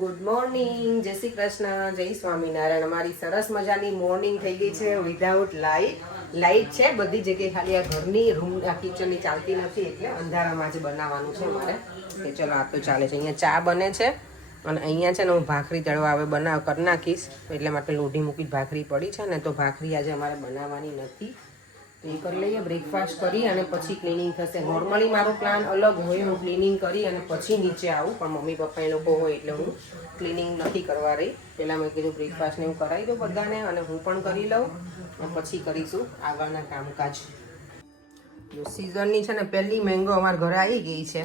Good morning, જય શ્રી કૃષ્ણ, જય સ્વામિનારાયણ. અમારી સરસ મજાની મોર્નિંગ થઈ ગઈ છે વિધાઉટ લાઇટ છે બધી જગ્યાએ, ખાલી આ ઘરની રૂમ આ કિચનની ચાલતી નથી એટલે અંધારામાં જ બનાવવાનું છે મારે. કે ચલો આ તો ચાલે છે. અહીંયા ચા બને છે અને અહીંયા છે ને હું ભાખરી તળવા હવે કરી નાખીશ, એટલે માટે લોઢી મૂકી ભાખરી પડી છે ને, તો ભાખરી આજે અમારે બનાવવાની નથી. તો એ કરી લઈએ, બ્રેકફાસ્ટ કરી અને પછી ક્લિનિંગ થશે. નોર્મલી મારો પ્લાન અલગ હોય, હું ક્લિનિંગ કરી અને પછી નીચે આવું, પણ મમ્મી પપ્પા એ લોકો હોય એટલે હું ક્લિનિંગ નથી કરવા રહી. પહેલાં મેં કીધું બ્રેકફાસ્ટને હું કરાવી દઉં બધાને અને હું પણ કરી લઉં અને પછી કરીશું આગળના કામકાજ. જો સિઝનની છે ને પહેલી મેંગો અમારા ઘરે આવી ગઈ છે.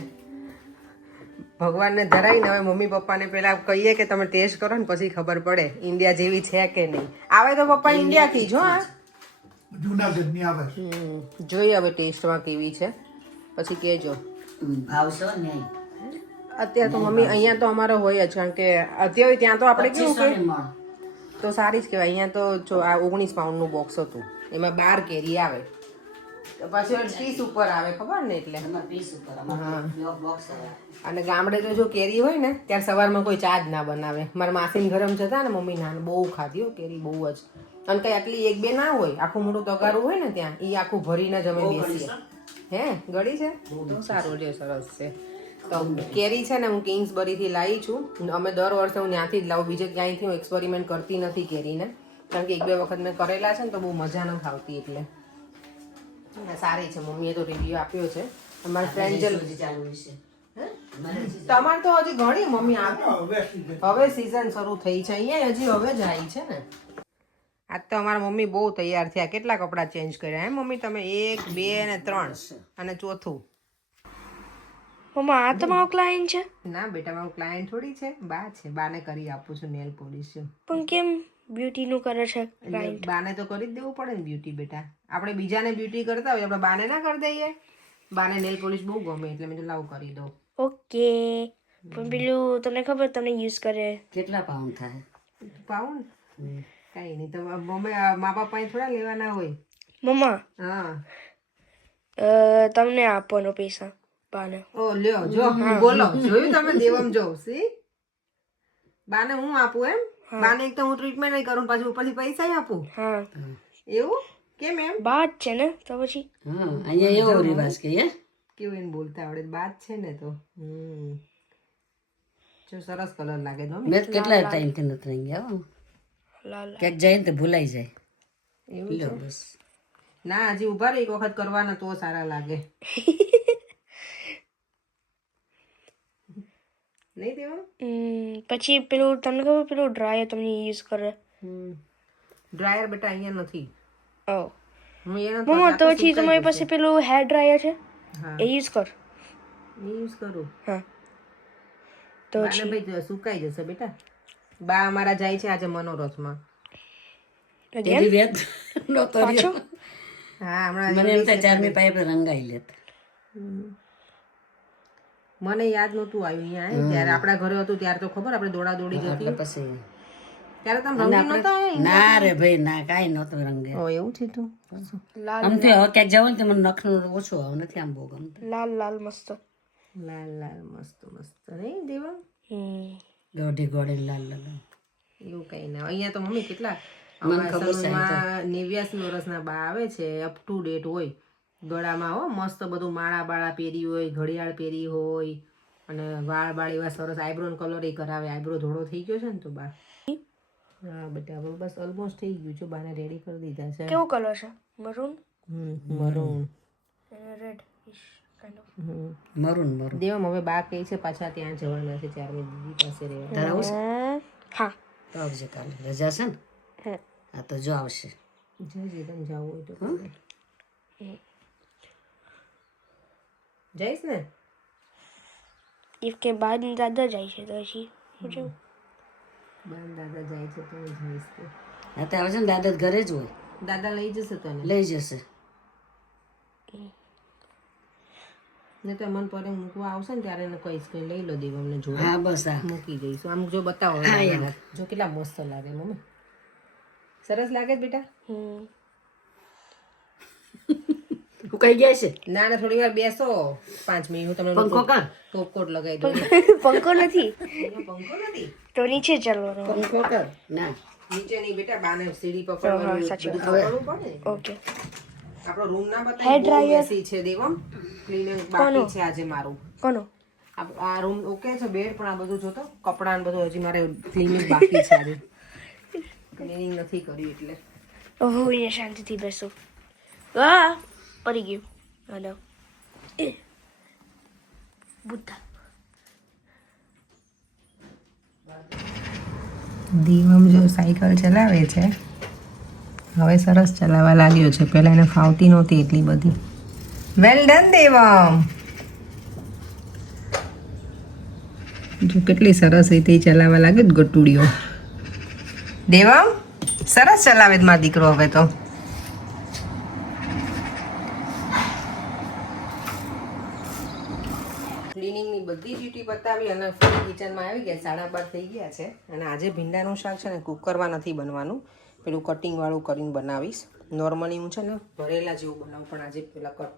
ભગવાનને ધરાઈને હવે મમ્મી પપ્પાને પહેલાં કહીએ કે તમે ટેસ્ટ કરો ને પછી ખબર પડે ઇન્ડિયા જેવી છે કે નહીં. આવે તો પપ્પા ઇન્ડિયાથી જો આ જૂનાગઢની આવે. જોઈએ હવે ટેસ્ટમાં કેવી છે પછી કહેજો. ભાવશો નહીં અત્યારે તો મમ્મી અહીંયા તો અમારો હોય જ, કારણ કે અત્યારે ત્યાં તો આપણે કેવું કે તો સારી જ કહેવાય. અહીંયા તો જો આ 19 પાઉન્ડનું બોક્સ હતું, એમાં 12 કેરી આવે, તો પાછી 30 ઉપર આવે, ખબર ને? એટલે અને ગામડે તો જો કેરી હોય ને ત્યારે સવારમાં કોઈ ચા જ ના બનાવે. મારા માસીને ઘરે જતા ને મમ્મી નાન બહુ ખાધી હો કેરી, બહુ જ. અને કઈ આટલી એક બે ના હોય, આખું મોટું તગારું હોય ને ત્યાં એ આખું ભરીને જ અમે બેસીએ. હે ગળી છે તો સારું છે, સરસ છે. તો કેરી છે ને હું કિંગ્સબરીથી લાવી છું. અમે દર વર્ષે હું ત્યાંથી જ લાવું, બીજે ક્યાંયથી હું એક્સપેરિમેન્ટ કરતી નથી કેરીને, કારણ કે એક બે વખત મેં કરેલા છે ને તો બહુ મજા ન આવતી. એટલે સારી છે, મમ્મીએ તો રિવ્યુ આપ્યો છે. અમારા ફ્રેન્ડ તમારે તો હજી ઘણી મમ્મી હવે સીઝન શરૂ થઈ છે અહીંયા, હજી હવે જ આવી છે ને. આજ તો અમારા મમ્મી બહુ તૈયાર થયા. કેટલા કપડાં ચેન્જ કર્યા હે મમ્મી તમે? 1 2 અને 3 અને ચોથું. મમ્મા આ તમારો ક્લાયન્ટ છે? ના બેટા, મારું ક્લાયન્ટ થોડી છે, બા છે. બાને કરી આપું છું નેલ પોલિશ. પણ કેમ બ્યુટી નું કરે છે ક્લાયન્ટ? બાને તો કરી જ દેવું પડે ને બ્યુટી. બેટા આપણે બીજાને બ્યુટી કરતા હોય, આપણે બાને ના કરી દઈએ? બાને નેલ પોલિશ બહુ ગમે એટલે મેં તો લાવું કરી દઉં. ઓકે, પણ પેલું તમને ખબર તમને યુઝ કરે કેટલા પાઉન્ડ થાય? પાઉન્ડ કઈ નહીં, તો મમ્મી મા બાપ પાસે થોડા લેવાના હોય. મમ્મા હા તમને આપવાનો પૈસા બાને. ઓ લ્યો જો બોલો, જોયું તમે? દેવમ જોઉં સી બાને હું આપું એમ? બાને એક તો હું ટ્રીટમેન્ટ નહીં કરું, પછી ઉપરથી પૈસા આપું? હા એવું કેમ એમ? બાદ છે ને તો પછી અહીંયા એવો રિવાજ કે કેવું એને બોલતા આવડે? બાદ છે ને તો જો સરસ કલર લાગે છે. મેં કેટલા ટાઈમથી નથી રહી ગયા હો. લાલ ક્યાંક જાય ને તો ભૂલાઈ જાય. એવું લો છે? બસ ના હજી ઉભા રહે, એક વખત કરવાના તો સારા લાગે. નહીં દેવા? પછી પેલું તમને ખબર પેલું ડ્રાયર તમને યુઝ કરે? ડ્રાયર બેટા અહીંયા નથી. ઓ હું એ નથી મમ્મા તો કરતી, પછી તમારી પાસે પેલું હેર ડ્રાયર છે હા એ યુઝ કર. યુઝ કરું. હા તો બાને ભાઈ સુકાઈ જશે બેટા. બા અમારા જાય છે આજે મનોરથમાં. તેથી વેત નહોતો પાછો રહ્યો. હા હમણાં મને એમ થાય ચારમી પાઇપ રંગાઈ લેત. મને યાદ નહોતું આવ્યું અહીંયા ત્યારે. આપણા ઘરે હતું ત્યારે તો ખબર આપણે દોડા દોડી જતી. એટલે પછી ત્યારે તમે રંગી નહોતા આવ્યા? ના રે ભાઈ ના, કાંઈ નહોતું રંગે. ઓ એવું છે તો લાલ આમ તો હવે ક્યાંક જવું ને તો મને નખનું ઓછું આવે, નથી આમ બહુ ગમતું. લાલ લાલ મસ્ત. લાલ લાલ મસ્ત મસ્ત નહીં દેવા? દોઢી ગોળે લાલ લાલ. એવું કઈ ના. અહીંયા તો મમ્મી કેટલા મને ખબર છે. 89 વર્ષના બા આવે છે, અપ ટુ ડેટ હોય ગળામાં. હો મસ્ત બધું માળા બાળા પહેરી હોય, ઘડિયાળ પહેરી હોય અને વાળ બાળ એવા સરસ. આઈબ્રો કલર એ કરાવે. આઈબ્રો ધોળો થઈ ગયો છે ને તો બા. હા બેટા હવે બસ ઓલમોસ્ટ થઈ ગયું છે. બાને રેડી કરી દીધા છે. કેવો કલર છે? Maroon maroon red kind of. Maroon maroon. Devam હવે બા કહે છે પાછા ત્યાં જવાના છે, ચારમી દીદી પાસે રહેવા. તારે આવું છે? હા તો આવજે કાલે, રજા છે ને? હા તો જો આવશે. જજે તમે જવું હોય તો. જઈશ ને? ઇફ કે બાદ દાદા જાય છે તો પછી હું જાઉં. બાન દાદા જાય છે તો હું જઈશ. તો હા તો આવશે ને, દાદા ઘરે જ હોય, દાદા લઈ જશે તને. લઈ જશે. ને તો મન પર મૂકવા આવશે ને ત્યારે એને કહીશ કે લઈ લો દેવ અમને જોવા. હા બસ હા. મૂકી દઈશું. આમ જો બતાવો જો કેટલા મસ્ત લાગે મમ્મી. સરસ લાગે બેટા? હું કઈ ગયા છે ના ના થોડી વાર બેસો 5 મિનિટ હું તમને પંખો કર ટોપકોટ લગાવી દઉં પંખો નથી પંખો નથી તો નીચે ચાલવાનું પંખો કર ના નીચે નહીં બેટા બાને સીડી પકડવાનું બધું પકડવું પડે ને. ઓકે આપણો રૂમ ના Hair બતાવી dryer. બેસી છે દેવમ ક્લીનિંગ બાકી છે આજે મારું કોનો આ રૂમ ઓકે છે બેડ પણ આ બધું જોતો કપડાં ને બધું હજી મારે ક્લીનિંગ બાકી છે આજે ક્લીનિંગ નથી કર્યું એટલે ઓહો અહીંયા શાંતિથી બેસો વાહ પડી ગયું હલો એ બુદ્ધા દેવમ જો સાયકલ ચલાવે છે હવે સરસ ચલાવવા લાગ્યો છે પહેલા એને ફાવતી નહોતી એટલી બધી વેલ ડન દેવમ જો કેટલી સરસ રીતે ચલાવવા લાગ્યો ગટુડીઓ દેવમ સરસ ચલાવે છે મારો દીકરો હવે તો ક્લિનિંગની બધી ડ્યુટી બતાવી અને ફરી કિચનમાં આવી ગયા 12:30 થઈ ગયા છે અને આજે ભીંડાનું શાક છે ને કુકરમાં નથી બનવાનું પેલું કટિંગવાળું કરીને બનાવીશ નોર્મલી હું છે ને ભરેલા જેવું બનાવું પણ આજે પેલા કટ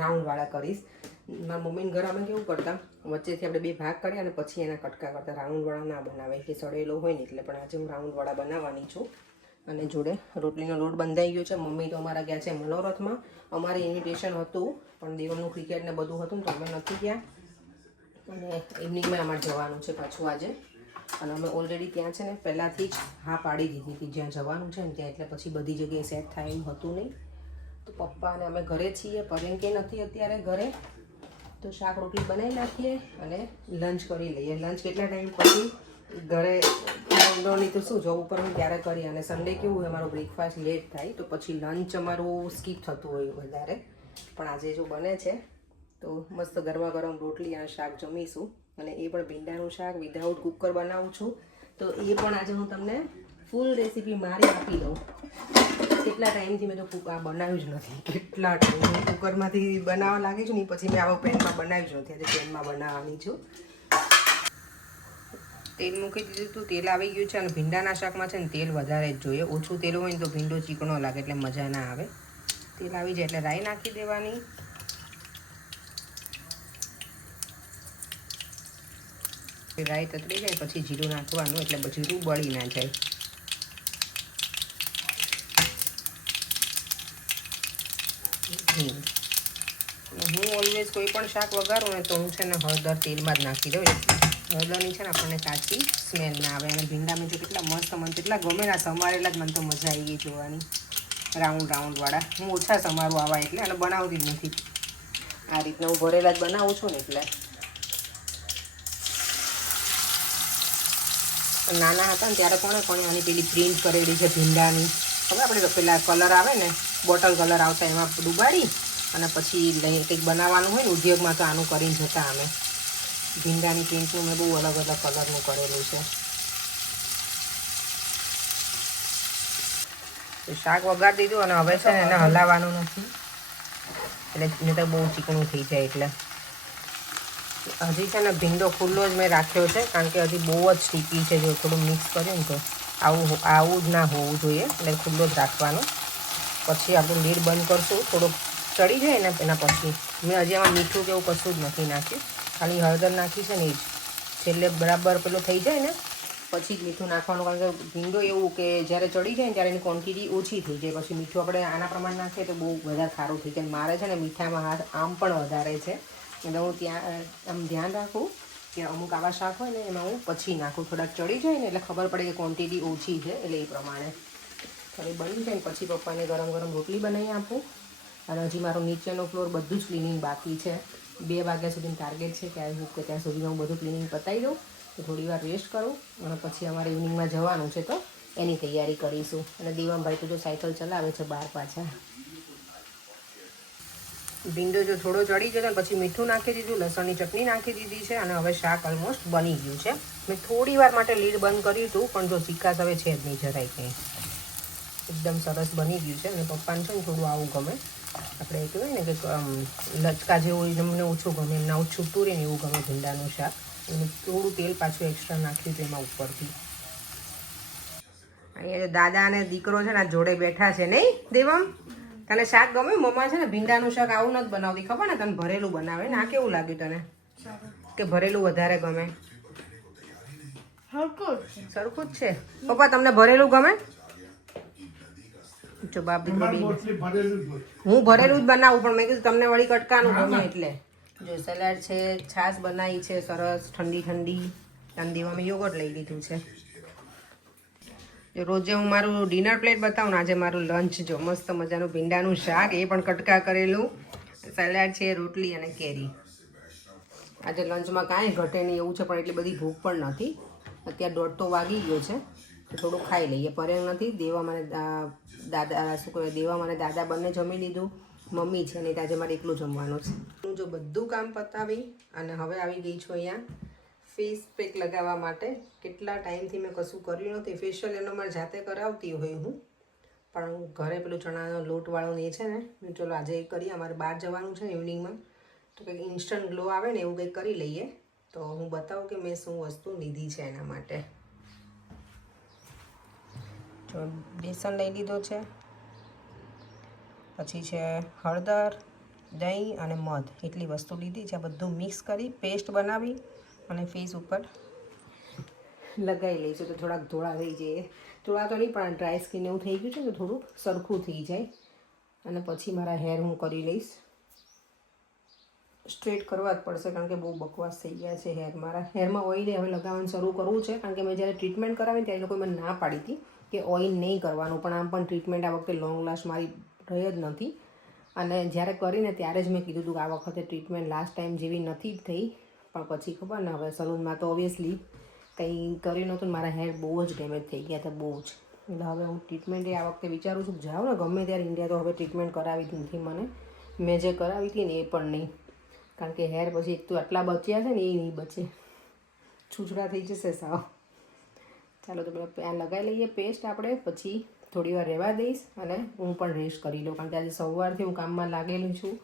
રાઉન્ડવાળા કરીશ મારા મમ્મીને ઘર અમે કેવું કરતા વચ્ચેથી આપણે 2 ભાગ કર્યા અને પછી એના કટકા કરતા રાઉન્ડવાળા ના બનાવે કે સડેલો હોય ને એટલે પણ આજે હું રાઉન્ડવાળા બનાવવાની છું અને જોડે રોટલીનો લોટ બંધાઈ ગયો છે મમ્મી તો અમારા ગયા છે મનોરથમાં અમારે ઇન્વિટેશન હતું પણ દેવમનું ક્રિકેટ ને બધું હતું તો અમે નથી ગયા અને ઇવનિંગમાં અમારે જવાનું છે પાછું આજે અને અમે ઓલરેડી ત્યાં છે ને પહેલાંથી જ હા પાડી દીધી હતી જ્યાં જવાનું છે ને ત્યાં એટલે પછી બધી જગ્યાએ સેટ થાય એવું હતું નહીં તો પપ્પા અને અમે ઘરે છીએ પરેન કે નથી અત્યારે ઘરે તો શાક રોટલી બનાવી નાખીએ અને લંચ કરી લઈએ લંચ કેટલા ટાઈમ પછી ઘરે નહીં તો શું જોબ ઉપર હું ત્યારે કરી અને સન્ડે કેવું હોય અમારું બ્રેકફાસ્ટ લેટ થાય તો પછી લંચ અમારું સ્કીપ થતું હોય વધારે પણ આજે જો બને છે તો મસ્ત ગરમા ગરમ રોટલી અને શાક જમીશું અને એ પણ ભીંડાનું શાક વિધાઉટ કુકર બનાવું છું તો એ પણ આજે હું તમને ફૂલ રેસીપી મારી આપી દઉં કેટલા ટાઈમથી મેં તો આ બનાવ્યું જ નથી કેટલા ટાઈમ કુકરમાંથી બનાવવા લાગી છું ને પછી મેં આવા પેનમાં બનાવ્યું જ નથી આજે પેનમાં બનાવવાની છું તેલ મૂકી દીધું હતું તેલ આવી ગયું છે અને ભીંડાના શાકમાં છે ને તેલ વધારે જ જોઈએ ઓછું તેલ હોય ને તો ભીંડો ચીકણો લાગે એટલે મજા ના આવે તેલ આવી જાય એટલે રાઈ નાખી દેવાની રાઈ તતરી જાય પછી જીરું નાખવાનું એટલે જીરું બળી ના જાય હું ઓલવેઝ કોઈ પણ શાક વઘારું ને તો હું છે ને હળદર તેલમાં જ નાખી દઉં હળદરની છે ને આપણને કાચી સ્મેલ ના આવે અને ભીંડા મેં જો કેટલા મસ્ત મને કેટલા ગમે ના સમારેલા જ મને તો મજા આવી ગઈ જોવાની રાઉન્ડવાળા હું ઓછા સમારું આવા એટલે અને બનાવતી જ નથી આ રીતના હું ભરેલા જ બનાવું છું ને એટલે નાના હતા ને ત્યારે કોણે આની પેલી પ્રિન્ટ કરેલી છે ભીંડાની હવે આપણે પેલા કલર આવે ને બોટલ કલર આવતા એમાં ડૂબાડી અને પછી કંઈક બનાવવાનું હોય ને ઉદ્યોગમાં તો આનું કરીને જતા અમે ભીંડાની પ્રિન્ટનું મેં બહુ અલગ અલગ કલરનું કરેલું છે તો શાક વઘારી દીધું અને હવે છે ને એને હલાવવાનું નથી એટલે નહીં તો બહુ ચીકણું થઈ જાય એટલે હજી છે ને ભીંડો ખુલ્લો જ મેં રાખ્યો છે કારણ કે હજી બહુ જ સ્ટીકી છે જો થોડું મિક્સ કર્યું ને તો આવું જ ના હોવું જોઈએ એટલે ખુલ્લો જ રાખવાનો પછી આપણું લીડ બંધ કરશું થોડુંક ચડી જાય ને એના પછી મેં હજી એમાં મીઠું કે એવું કશું જ નથી નાખ્યું ખાલી હળદર નાખી છે ને એ જ છેલ્લે બરાબર પેલું થઈ જાય ને પછી જ મીઠું નાખવાનું કારણ કે ભીંડો એવું કે જ્યારે ચડી જાય ને ત્યારે એની ક્વોન્ટિટી ઓછી થઈ જાય પછી મીઠું આપણે આના પ્રમાણે નાખીએ તો બહુ વધારે સારું થઈ જાય મારે છે ને મીઠામાં હાથ આમ પણ વધારે છે એટલે હું ત્યાં આમ ધ્યાન રાખું કે અમુક આવા શાક હોય ને એમાં હું પછી નાખું થોડાક ચડી જાય ને એટલે ખબર પડે કે ક્વોન્ટિટી ઓછી છે એટલે એ પ્રમાણે થોડી બની જાય ને પછી પપ્પાને ગરમ ગરમ રોટલી બનાવી આપું અને હજી મારું નીચેનો ફ્લોર બધું જ ક્લિનિંગ બાકી છે 2 વાગ્યા સુધીનું ટાર્ગેટ છે કે આવી કે ત્યાં સુધીમાં હું બધું ક્લિનિંગ પતાવી દઉં તો થોડી વાર રેસ્ટ કરું અને પછી અમારે ઇવનિંગમાં જવાનું છે તો એની તૈયારી કરીશું અને દેવામભાઈ તો જો સાયકલ ચલાવે છે બહાર પાછા ભીંડો જો થોડો ચડી ગયો પછી મીઠું નાખી દીધું લસણની ચટણી નાખી દીધી છે અને હવે શાક ઓલમોસ્ટ બની ગયું છે મેં થોડી વાર માટે લીડ બંધ કર્યું હતું પણ જો સિક્કાસ હવે છે જ નહીં જરાય કંઈ એકદમ સરસ બની ગયું છે અને પપ્પાને છે ને થોડું આવું ગમે આપણે કહેવાય ને કે લચકા જેવું એમને ઓછું ગમે એમના છૂટું રહે ને એવું ગમે ભીંડાનું શાક અને થોડું તેલ પાછું એક્સ્ટ્રા નાખ્યું હતું એમાં ઉપરથી અહીંયા દાદા અને દીકરો છે ને જોડે બેઠા છે નહીં દેવમ તને શાક ગમે? મમ્મા છે ને ભીંડાનું શાક આવું નથી બનાવતી, ખબર ને તને? ભરેલું બનાવે ને. આ કેવું લાગ્યું તને? કે ભરેલું વધારે ગમે? સરખું જ છે. પપ્પા તમને ભરેલું ગમે? જો બાપ દીકરો બે. મોસ્ટલી ભરેલું જ હોય. હું ભરેલું જ બનાવું, પણ મેં કીધું તમને વળી કટકાનું ગમે એટલે. જો સલાડ છે, છાશ બનાવી છે સરસ ઠંડી ઠંડી, અને દેવામાં યોગર્ટ લઈ લીધું છે. જો રોજે હું મારું ડિનર પ્લેટ બતાવું ને, આજે મારું લંચ જો મસ્ત મજાનું ભીંડાનું શાક, એ પણ કટકા કરેલું, સલાડ છે, રોટલી અને કેરી. આજે લંચમાં કાંઈ ઘટે નહીં એવું છે, પણ એટલી બધી ભૂખ પણ નથી. અત્યારે 1:30 તો વાગી ગયો છે, તો થોડું ખાઈ લઈએ. પરેંગ નથી, દેવા મને દાદા શું કહેવાય, દેવા મને દાદા બંને જમી લીધું, મમ્મી છે નહીં, આજે મારે એકલું જમવાનું છે. હું જો બધું કામ પતાવી અને હવે આવી ગઈ છું અહીંયા ફેસ પેક લગાવવા માટે. કેટલા ટાઈમથી મેં કશું કર્યું નથી. ફેશિયલ એનો મારે જાતે કરાવતી હોય હું, પણ હું ઘરે પેલું ચણાનો લોટવાળું ને છે ને, મેં ચલો આજે એ કરીએ. અમારે બહાર જવાનું છે ઇવનિંગમાં, તો કંઈક ઇન્સ્ટન્ટ ગ્લો આવે ને એવું કંઈક કરી લઈએ. તો હું બતાવું કે મેં શું વસ્તુ લીધી છે એના માટે. જો બેસન લઈ લીધો છે, પછી છે હળદર, દહીં અને મધ, એટલી વસ્તુ લીધી છે. બધું મિક્સ કરી પેસ્ટ બનાવી અને ફેસ ઉપર લગાવી લઈશું, તો થોડાક ધોળા થઈ જાય. ધોળા તો નહીં, પણ ડ્રાય સ્કિન એવું થઈ ગયું છે, તો થોડુંક સરખું થઈ જાય. અને પછી મારા હેર હું કરી લઈશ. સ્ટ્રેટ કરવા જ પડશે, કારણ કે બહુ બકવાસ થઈ ગયા છે હેર મારા. હેરમાં ઓઇલ હવે લગાવવાનું શરૂ કરવું છે, કારણ કે મેં જ્યારે ટ્રીટમેન્ટ કરાવી ત્યારે એ લોકોએ મને ના પાડી હતી કે ઓઇલ નહીં કરવાનું, પણ આમ પણ ટ્રીટમેન્ટ આ વખતે લોંગ લાસ્ટ મારી રહી જ નથી. અને જ્યારે કરીને ત્યારે જ મેં કીધું હતું કે આ વખતે ટ્રીટમેન્ટ લાસ્ટ ટાઈમ જેવી નથી જ થઈ. પણ પછી ખબર ને, હવે સલૂનમાં તો ઓબ્વિયસલી કંઈ કર્યું નહોતું, મારા હેર બહુ જ ડેમેજ થઈ ગયા હતા, બહુ જ. એટલે હવે હું ટ્રીટમેન્ટ આ વખતે વિચારું છું જાઉં ને ગમે ત્યારે ઇન્ડિયા, તો હવે ટ્રીટમેન્ટ કરાવી જ નથી મને. મેં જે કરાવી હતી ને એ પણ નહીં, કારણ કે હેર પછી એક તો આટલા બચ્યા છે ને એ નહીં બચે, છૂછડા થઈ જશે સાવ. ચાલો તો પેલા ત્યાં લગાવી લઈએ પેસ્ટ આપણે, પછી થોડી વાર રહેવા દઈશ અને હું પણ રેસ્ટ કરી લઉં, કારણ કે આજે સવારથી હું કામમાં લાગેલું છું.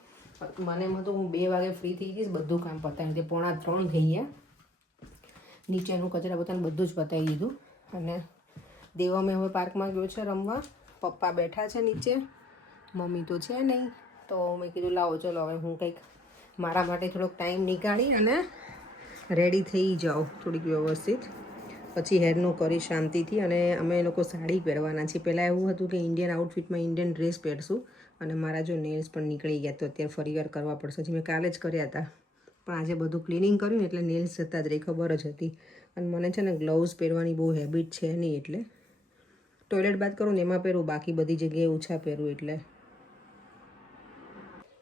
મને એમ હતું હું 2 વાગે ફ્રી થઈ જઈશ, બધું કામ પતાવી દે. 2:45 થઈ ગયા. નીચેનું કચરા બધાને બધું જ પતાવી દીધું. અને દેવા મેં હવે પાર્કમાં ગયો છે રમવા, પપ્પા બેઠા છે નીચે, મમ્મી તો છે નહીં. તો મેં કીધું લાવો ચલો હવે હું કંઈક મારા માટે થોડોક ટાઈમ નીકાળી અને રેડી થઈ જાઉં થોડીક વ્યવસ્થિત, પછી હેરનું કરી શાંતિથી. અને અમે એ લોકો સાડી પહેરવાના છીએ. પહેલાં એવું હતું કે ઇન્ડિયન આઉટફિટમાં ઇન્ડિયન ડ્રેસ પહેરશું, અને મારા જો નેલ્સ પણ નીકળી ગયા, તો અત્યારે ફરીવાર કરવા પડશે. હજી મેં કાલે જ કર્યા હતા, પણ આજે બધું ક્લિનિંગ કર્યું ને એટલે નેલ્સ જતા જ રહી, ખબર જ હતી. અને મને છે ને ગ્લવ્સ પહેરવાની બહુ હેબિટ છે નહીં, એટલે ટોયલેટ બાદ કરું ને એમાં પહેરું, બાકી બધી જગ્યાએ ઓછા પહેરું. એટલે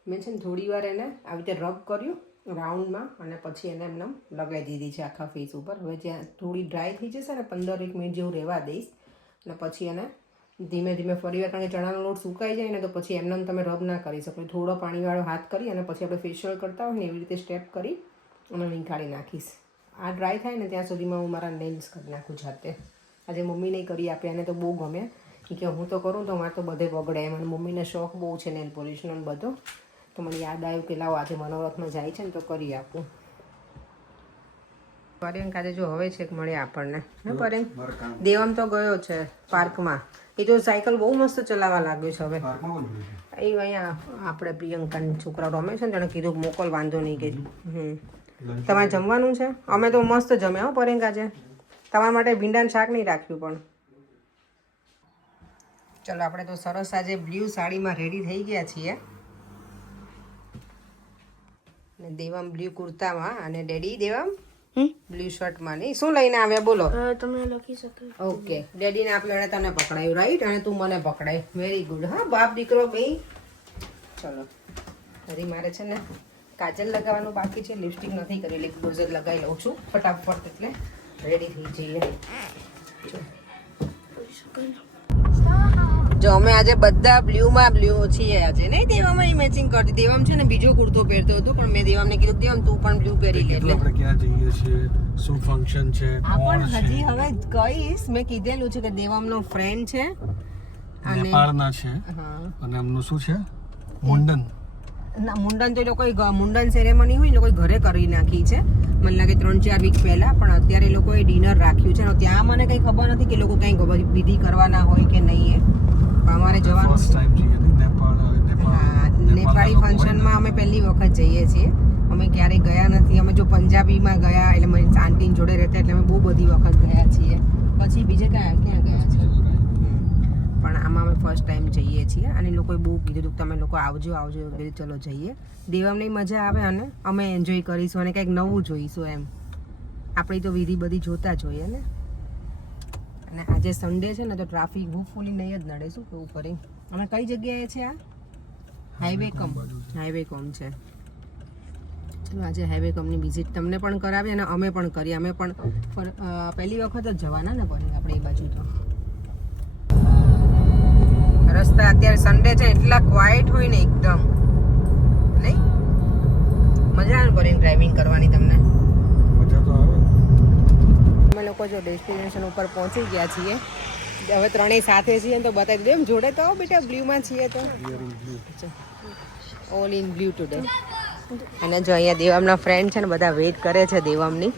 મેં છે ને થોડી વાર એને આવી રીતે રબ કર્યું રાઉન્ડમાં, અને પછી એને એમને લગાવી દીધી છે આખા ફેસ ઉપર. હવે જ્યાં થોડી ડ્રાય થઈ જશે ને 15 મિનિટ જેવું રહેવા દઈશ, અને પછી એને ધીમે ધીમે ફરીવાર, કારણ કે ચણાનો લોટ સુકાઈ જાય ને તો પછી એમને તમે રબ ના કરી શકો. થોડો પાણીવાળો હાથ કરી અને પછી આપણે ફેશિયલ કરતા હોય ને એવી રીતે સ્ટેપ કરી અને નીકાળી નાખીશ. આ ડ્રાય થાય ને ત્યાં સુધીમાં હું મારા નેલ્સ કરી નાખું જાતે. આજે મમ્મીને કરી આપે, એને તો બહુ ગમે, કે હું તો કરું તો મારે તો બધે બગડે એમ. અને મમ્મીને શોખ બહુ છે નેલ પોલિશનો બધો, તો મને યાદ આવ્યું કે લાવો આજે મનોરથમાં જાય છે ને તો કરી આપું. પરેંગ આજે જો હવે છેક મળે આપણને. હે પરેંગ? દેવમ તો ગયો છે પાર્કમાં. એ તો સાયકલ બહુ મસ્ત ચલાવવા લાગ્યો છે હવે. એ અહીંયા આપણે પ્રિયંકાના છોકરા રમે છે ને, તેને કીધું મોકલ, વાંધો નહીં કે. તમારે જમવાનું છે? અમે તો મસ્ત જમ્યા હો પરેંગ આજે. તમારા માટે ભીંડાનું શાક નહીં રાખ્યું પણ. ચલો આપણે તો સરસ આજે બ્લુ સાડીમાં રેડી થઈ ગયા છીએ, અને દેવમ બ્લુ કુર્તામાં, અને ડેડી દેવમ બ્લુ શર્ટમાં. નહીં શું લઈને આવ્યા બોલો? તમે લખી શકો. ઓકે, ડેડીને આપ્યું અને તને પકડાયું, રાઈટ? અને તું મને પકડાય. Very good. હા, બાપ દીકરો ભાઈ. ચલો હજી મારે છે ને કાજલ લગાવવાનું બાકી છે, લિપસ્ટિક નથી કરી, લિપ ગ્લોઝ જ લગાવી લઉં છું ફટાફટ, એટલે રેડી થઈ જઈએ. જો અમે આજે બધા બ્લુમાં બ્લુ છીએ આજે, નહીં? દેવામાં મેચિંગ કરતી. દેવમ છે ને બીજો કુર્તો પહેરતો હતો, પણ મેં દેવામને કીધું દેવમ તું પણ બ્લુ પહેરી લે. એટલે આપણે ક્યાં જઈએ છીએ, શું ફંક્શન છે, પણ હજી હવે કહીશ. મેં કીધેલું છે કે દેવમનો ફ્રેન્ડ છે અને નેપાળના છે, હા, અને એમનું શું છે મુંડન. ના મુંડન તો એ લોકોએ મુંડન સેરેમની હોય એ લોકોએ ઘરે કરી નાખી છે, મને લાગે 3-4 વીક પહેલા. પણ અત્યારે એ લોકોએ ડિનર રાખ્યું છે. ત્યાં મને કંઈ ખબર નથી કે લોકો કંઈ વિધિ કરવાના હોય કે નહીં. અમારે જવાનું ફર્સ્ટ ટાઈમ જઈએ નેપાળ. નેપાળી ફંક્શનમાં અમે પહેલી વખત જઈએ છીએ. અમે ક્યારેય ગયા નથી. અમે જો પંજાબીમાં ગયા એટલે મારી આંટીની જોડે રહેતા એટલે અમે બહુ બધી વખત ગયા છીએ. પછી બીજે ક્યાં ગયા છે પણ આમાં અમે ફર્સ્ટ ટાઈમ જઈએ છીએ. અને લોકોએ બહુ કીધું હતું કે તમે લોકો આવજો આવજો. ચલો જઈએ. દેવમની મજા આવે અને અમે એન્જોય કરીશું અને કંઈક નવું જોઈશું એમ. આપણી તો વિધિ બધી જોતા જોઈએ ને. અને આજે સન્ડે છે ને તો ટ્રાફિક હોપફુલી નહીં જ નડે. શું કેવું ફરી અમે કઈ જગ્યાએ છે? આ હાઈવે કમ છે. ચલો આજે હાઈવે કમની વિઝિટ તમને પણ કરાવી અને અમે પણ કરીએ. અમે પણ પહેલી વખત જ જવાના ને પણ આપણે એ બાજુ તો રસ્તા અત્યારે સન્ડે છે એટલા ક્વાઇટ હોય ને એકદમ નહીં મજા આવે કરીને ડ્રાઇવિંગ કરવાની તમને. મજા તો આવે. અમે લોકો જો ડેસ્ટિનેશન ઉપર પહોંચી ગયા છીએ. હવે ત્રણેય સાથે છીએ તો બતાવી દઉં એમ જોડે તો બેટા બ્લ્યુમાં છીએ તો ઓલ ઇન બ્લુ ટુડે. અને જો અહીંયા દેવામના ફ્રેન્ડ છે ને બધા વેઇટ કરે છે દેવામની.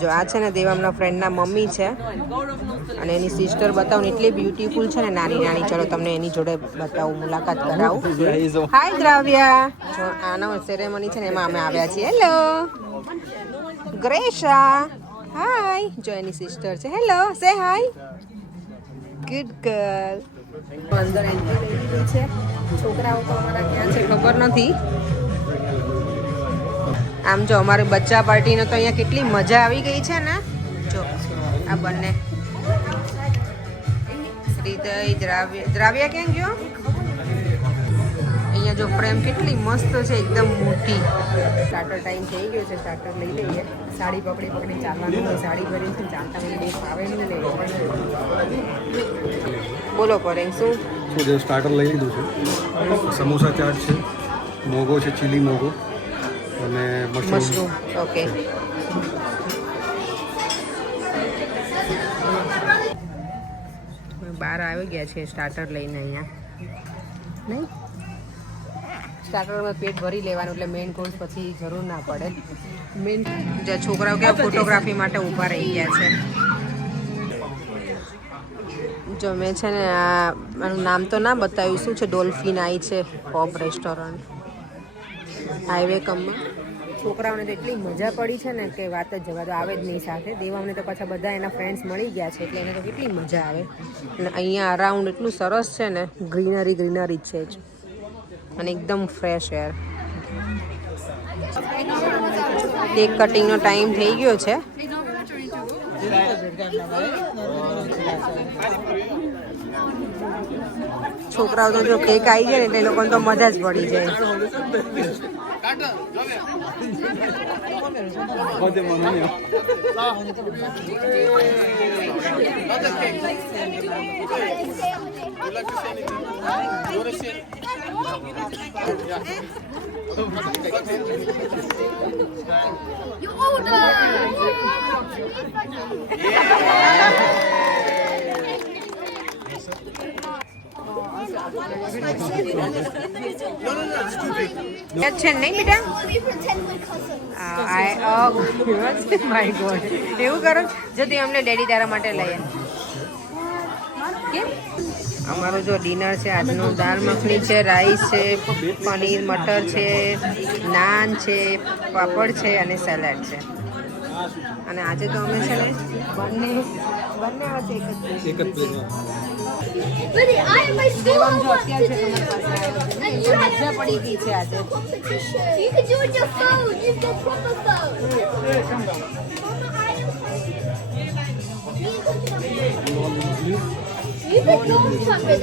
જો આ છે ને દેવામના ફ્રેન્ડના મમ્મી છે અને એની સિસ્ટર બતાવું એટલી બ્યુટીફુલ છે ને નાની નાની. ચલો તમને એની જોડે બતાવું, મુલાકાત કરાવું. હાય દ્રાવ્યા. જો આનો સેરેમની છે ને એમાં અમે આવ્યા છીએ. હેલો ગ્રેશા. હાય. જો એની સિસ્ટર છે. Hello say hi. Good girl. અંદર એન્ટ્રી લઈ લીધી છે. છોકરાઓ તો અમારા ક્યાં છે ખબર નથી. આમ જો અમારી બચ્ચા પાર્ટીને તો અહીંયા કેટલી મજા આવી ગઈ છે ને. જો આ બંને શ્રીદય દ્રાવ્યા ક્યાં ગયો? અહીંયા જો પ્રેમ કેટલી મસ્ત છે એકદમ મોટી. સ્ટાર્ટર ટાઈમ થઈ ગયો છે. સ્ટાર્ટર લઈ લઈએ. સાડી પકડી ચાલવાનું હોય. સાડી ભરી છે ચાલતા મને બે ફાવે નહીં ને. બોલો પરેમ શું જે સ્ટાર્ટર લઈ લીધું છે. સમોસા ચાટ છે, મોગો છે, ચીલી મોગો અને મશરૂમ. ઓકે બહાર આવી ગયા છે સ્ટાર્ટર લઈને. અહીંયા નહીં સ્ટાર્ટરમાં પેટ ભરી લેવાનું એટલે મેઇન કોર્સ પછી જરૂર ના પડે. મેઇન જે છોકરાઓ ક્યાં ફોટોગ્રાફી માટે ઊભા રહી ગયા છે. જો મેં છે ને આ મારું નામ તો ના બતાવ્યું. શું છે? ડોલ્ફિન આઈ છે પોપ રેસ્ટોરન્ટ હાઈવે કમમાં. છોકરાઓને તો એટલી મજા પડી છે ને કે વાત જ જવા દો. આવે જ નહીં સાથે. દેવામને તો પાછા બધા એના ફ્રેન્ડ્સ મળી ગયા છે એટલે એને તો કેટલી મજા આવે. અને અહીંયા અરાઉન્ડ એટલું સરસ છે ને. ગ્રીનરી જ છે જ અને એકદમ ફ્રેશ એર. કેક કટિંગનો ટાઈમ થઈ ગયો છે. છોકરાઓ તો જો કેક આવી જાય ને એટલે એ લોકોને તો મજા જ પડી જાય. છે નહીં બેટા? માય ગોડ એવું કરો જો તે અમને ડેડી તારા માટે લઈએ. કેમ? અમારું જો ડિનર છે આજનું. દાળ મખની છે, રાઈસ છે, પનીર મટર છે, નાન છે, પાપડ છે અને સલાડ છે. અને આજે તો અમે છે ને બંને આવે છે એક જ દેવામ જો અત્યારે છે તમારી પાસે આવ્યો છે ને એટલે મજા પડી ગઈ છે આજે. You can do it with your phone. Use the proper phone. You can do something.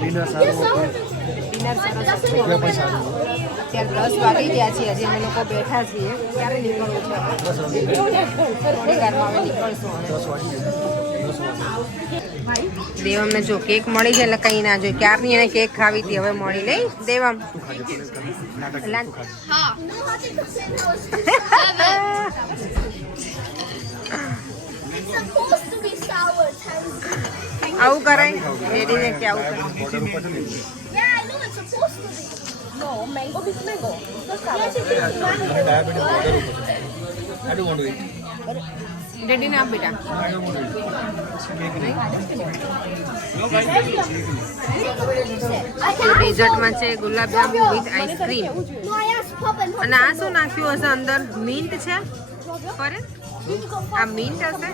Dinner સરસ છે. અત્યારે 10 વાગી ગયા છે. હજી અમે લોકો બેઠા છીએ. ક્યારે નીકળવું છે? થોડી વારમાં હવે નીકળશું. દેવમને જો કેક મળી છે એટલે કંઈ ના જોઈએ. ક્યારની એને કેક ખાવી હતી હવે મળી. નહીં Devam? It's supposed to be sour. આવું કરાય ડેડીને કે આવું કરાય? Yeah, I know it's supposed to be. No, mango is mango. Yes, it is mango. I don't want to eat. ડેડીને આપ બેટા. ડેઝર્ટમાં છે gulab jamun with ice cream. No, I asked Papa and અને આ શું નાખ્યું હશે અંદર? મિન્ટ છે પર આ મિન્ટ હશે.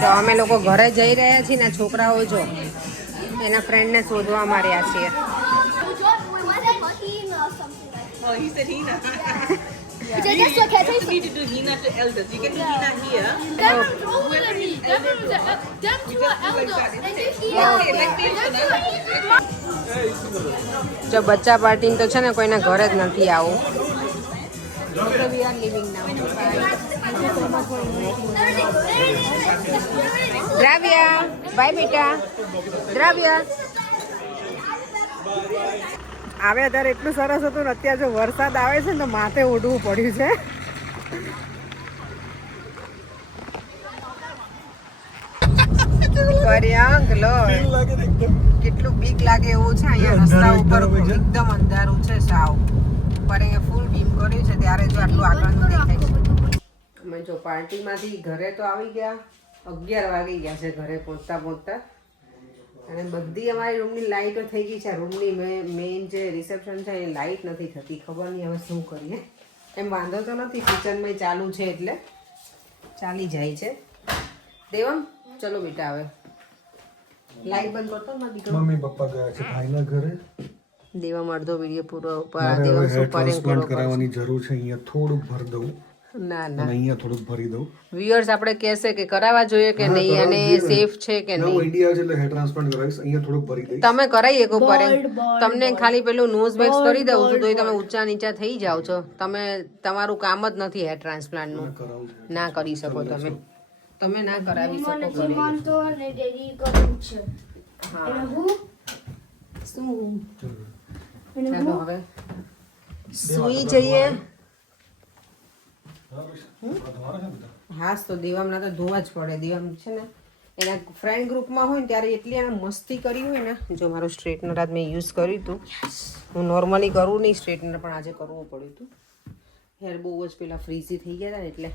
તો અમે લોકો ઘરે જઈ રહ્યા છીએ ને છોકરાઓ જો એના ફ્રેન્ડને શોધવા માર્યા છીએ. Oh, he said Hina. That's okay. You need to do Hina to elders. You can do Hina here. Devon's older than me. Them two are elders. And you જો બચ્ચા પાર્ટી તો છે ને કોઈના ઘરે જ નથી આવું. We are leaving now. દ્રવ્ય બાય બેટા. દ્રવ્ય આવે ત્યારે એટલું સરસ હતું ને અત્યારે જો વરસાદ આવે છે ને તો માથે ઓઢવું પડ્યું છે. પર્યાંક લો કેટલું બીક લાગે એવું છે. અહીંયા રસ્તા ઉપર એકદમ અંધારું છે સાવ. પર અહીંયા ફૂલ બીમ કર્યું છે ત્યારે જો આટલું આગળનું દેખાય છે. અમે જો પાર્ટીમાંથી ઘરે તો આવી ગયા 11 વાગી ગયા છે ઘરે પહોંચતા પહોંચતા. અને બધી અમારી રૂમની લાઇટો થઈ ગઈ છે. રૂમની મેઇન જે રિસેપ્શન છે એ લાઇટ નથી થતી. ખબર નહીં હવે શું કરીએ. એમ વાંધો તો નથી, કિચનમાં ચાલુ છે એટલે ચાલી જાય છે. દેવમ ચલો બેટા હવે લાઈટ બંધ કરતો ને દીકરો. મમ્મી પપ્પા ગયા છે ભાઈના ઘરે. દેવમ અડધો વિડીયો પૂરો મારે દેવમ હવે હેર સુપર ટ્રાન્સપ્લાન્ટ કરાવવાની જરૂર છે. અહીંયા થોડુંક ભરી દઉં ના અને ના અહીંયા થોડુંક ભરી દઉં. વ્યુઅર્સ આપણે કહેશે કે કરાવવા જોઈએ કે નહીં અને સેફ છે કે નવો નહીં. ઇન્ડિયા છે એટલે હેર ટ્રાન્સપ્લાન્ટ કરાવીશ. અહીંયા થોડુંક ભરી દઈશ. તમે કરાવી શકો પર તમને ખાલી પેલું નોઝ વેક્સ કરી દઉં છું તો તમે ઊંચા નીચા થઈ જાઓ છો. તમે તમારું કામ જ નથી હેર ટ્રાન્સપ્લાન્ટનું. કરાવું છે. ના કરી શકો તમે. તમે ના કરાવી શકો ઘરે. હા શું ચાલો હવે સુઈ જઈએ. હાસ તો દેવામના તો ધોવા જ પડે. દેવામ છે ને એના ફ્રેન્ડ ગ્રુપમાં હોય ને ત્યારે એટલી એને મસ્તી કરી હોય ને. જો મારું સ્ટ્રેટનર આજ મેં યુઝ કર્યું હતું. હું નોર્મલી કરું નહીં સ્ટ્રેટનર પણ આજે કરવું પડ્યું હતું. હેર બહુ જ પેલા ફ્રીઝી થઈ ગયા હતા ને એટલે.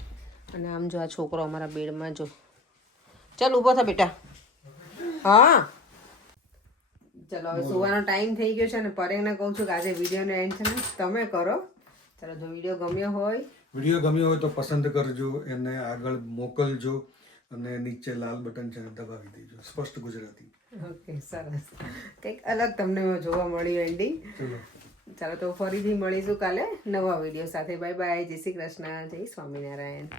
અને આમ જો આ છોકરો અમારા બેડમાં જો. ચાલ ઊભો થા બેટા. હા ચલો હવે સુવાનો ટાઈમ થઈ ગયો છે. અને પરેને કહું છું કે આજે વિડીયોનો એન્ડ છે ને તમે કરો. ચાલો જો વિડીયો ગમ્યો હોય વિડીયો ગમ્યો હોય તો પસંદ કરજો, એને આગળ મોકલજો અને નીચે લાલ બટન છે દબાવી દેજો. સ્પષ્ટ ગુજરાતી. ઓકે સરસ. કંઈક અલગ તમને જોવા મળ્યું એન્ડિંગ. ચલો ચાલો તો ફરીથી મળીશું કાલે નવા વિડીયો સાથે. Bye bye. જય શ્રી કૃષ્ણ. જય સ્વામિનારાયણ.